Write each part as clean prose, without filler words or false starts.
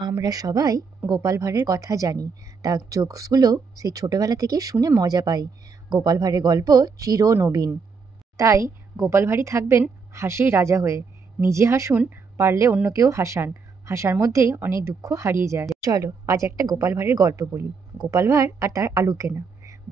আমরা সবাই গোপাল ভাঁড়ের কথা জানি। তার জোকসগুলো সেই ছোটবেলা থেকে শুনে মজা পাই। গোপাল ভাঁড়ের গল্প চিরনবীন। তাই গোপাল ভাঁড়ই থাকবেন হাসির রাজা হয়ে। নিজে হাসুন, পারলে অন্যকেও হাসান। হাসার মধ্যেই অনেক দুঃখ হারিয়ে যায়। চলো আজ একটা গোপাল ভাঁড়ের গল্প বলি। গোপাল ভাঁড় আর তার আলু কেনা।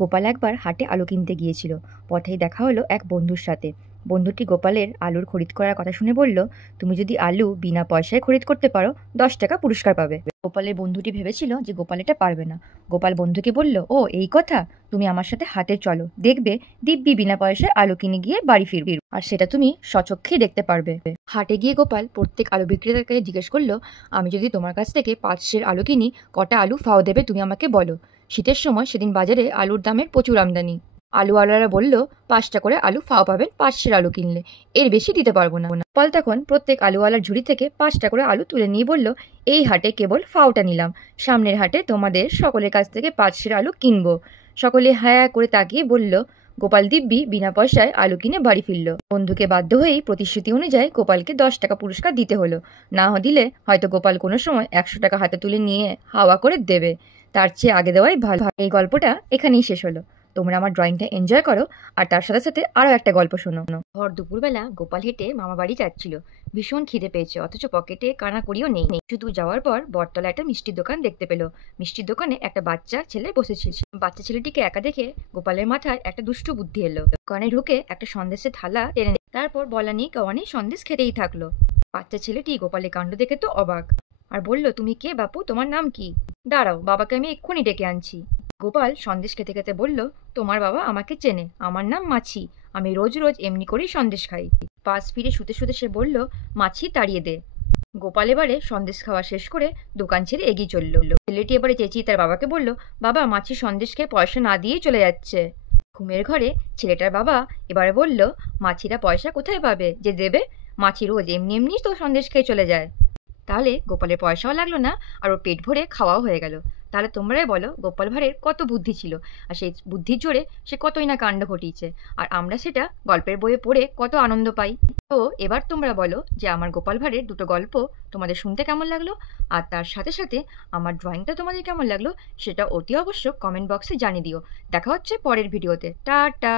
গোপাল একবার হাটে আলু কিনতে গিয়েছিল। পথেই দেখা হলো এক বন্ধুর সাথে। বন্ধুটি গোপালের আলুর খরিদ করার কথা শুনে বলল, তুমি যদি আলু বিনা পয়সায় খরিদ করতে পারো 10 টাকা পুরস্কার পাবে। গোপালের বন্ধুটি ভেবেছিল যে গোপাল এটা পারবে না। গোপাল বন্ধুকে বলল, ও এই কথা, তুমি আমার সাথে হাটে চলো, দেখবে দিব্যি বিনা পয়সায় আলু কিনে গিয়ে বাড়ি ফিরবে, আর সেটা তুমি স্বচক্ষেই দেখতে পারবে। হাটে গিয়ে গোপাল প্রত্যেক আলু বিক্রেতাকে জিজ্ঞেস করলো, আমি যদি তোমার কাছ থেকে 5 আলু কিনি, কটা আলু ফাও দেবে তুমি আমাকে বলো। শীতের সময় সেদিন বাজারে আলুর দামের প্রচুর আমদানি। আলুওয়ালারা বলল, 5টা করে আলু ফাও পাবেন 5 আলু কিনলে, এর বেশি দিতে পারবো না। গোপাল তখন প্রত্যেক আলুওয়ালার ঝুড়ি থেকে 5টা করে আলু তুলে নিয়ে বলল, এই হাটে কেবল ফাওটা নিলাম, সামনের হাটে তোমাদের সকলের কাছ থেকে 5 আলু কিনবো। সকলে হ্যাঁ করে তাকিয়ে বলল, গোপাল দিব্যি বিনা পয়সায় আলু কিনে বাড়ি ফিরল। বন্ধুকে বাধ্য হয়েই প্রতিশ্রুতি অনুযায়ী গোপালকে 10 টাকা পুরস্কার দিতে হলো। না দিলে হয়তো গোপাল কোনো সময় 100 টাকা হাতে তুলে নিয়ে হাওয়া করে দেবে। তার চেয়ে আগে দেওয়াই ভালো। এই গল্পটা এখানেই শেষ হলো। তোমরা আমার ড্রয়িংটা এনজয় করো, আর তার সাথে সাথে আরও একটা গল্প শোনো। ভর দুপুরবেলা গোপাল হেঁটে মামা বাড়ি যাচ্ছিল। ভীষণ খিদে পেয়েছে, অথচ পকেটে কানাকড়িও নেই। শুধু যাওয়ার পর বটতলা একটা মিষ্টির দোকান দেখতে পেল। মিষ্টির দোকানে একটা বাচ্চা ছেলে বসেছিল। বাচ্চা ছেলেটিকে একা দেখে গোপালের মাথায় একটা দুষ্টু বুদ্ধি এলো। দোকানে ঢুকে একটা সন্দেশের থালা টেনে নিল। তারপর বলানি কওয়ানি সন্দেশ খেতেই থাকলো। বাচ্চা ছেলেটি গোপালের কাণ্ড দেখে তো অবাক, আর বলল, তুমি কে বাপু, তোমার নাম কি? দাঁড়াও, বাবাকে আমি এক্ষুনি ডেকে আনছি। গোপাল সন্দেশ খেতে খেতে বলল, তোমার বাবা আমাকে চেনে, আমার নাম মাছি, আমি রোজ রোজ এমনি করেই সন্দেশ খাই। পাশ ফিরে শুতে শুতে সে বলল, মাছি তাড়িয়ে দে। গোপাল এবারে সন্দেশ খাওয়া শেষ করে দোকান ছেড়ে এগিয়ে চলল। ছেলেটি এবারে চেঁচিয়ে তার বাবাকে বলল, বাবা, মাছি সন্দেশ খেয়ে পয়সা না দিয়েই চলে যাচ্ছে। ঘুমের ঘরে ছেলেটার বাবা এবারে বলল, মাছিরা পয়সা কোথায় পাবে যে দেবে? মাছি রোজ এমনি এমনি তো সন্দেশ খেয়ে চলে যায়। তাহলে গোপালের পয়সাও লাগলো না, আর ওর পেট ভরে খাওয়াও হয়ে গেল। তাহলে তোমরাই বলো গোপাল ভাঁড়ের কত বুদ্ধি ছিল, আর সেই বুদ্ধির জোরে সে কতই না কাণ্ড ঘটিয়েছে, আর আমরা সেটা গল্পের বইয়ে পড়ে কত আনন্দ পাই। তো এবার তোমরা বলো যে আমার গোপাল ভাঁড়ের দুটো গল্প তোমাদের শুনতে কেমন লাগলো, আর তার সাথে সাথে আমার ড্রয়িংটা তোমাদের কেমন লাগলো সেটা অতি অবশ্য কমেন্ট বক্সে জানিয়ে দিও। দেখা হচ্ছে পরের ভিডিওতে। টাটা।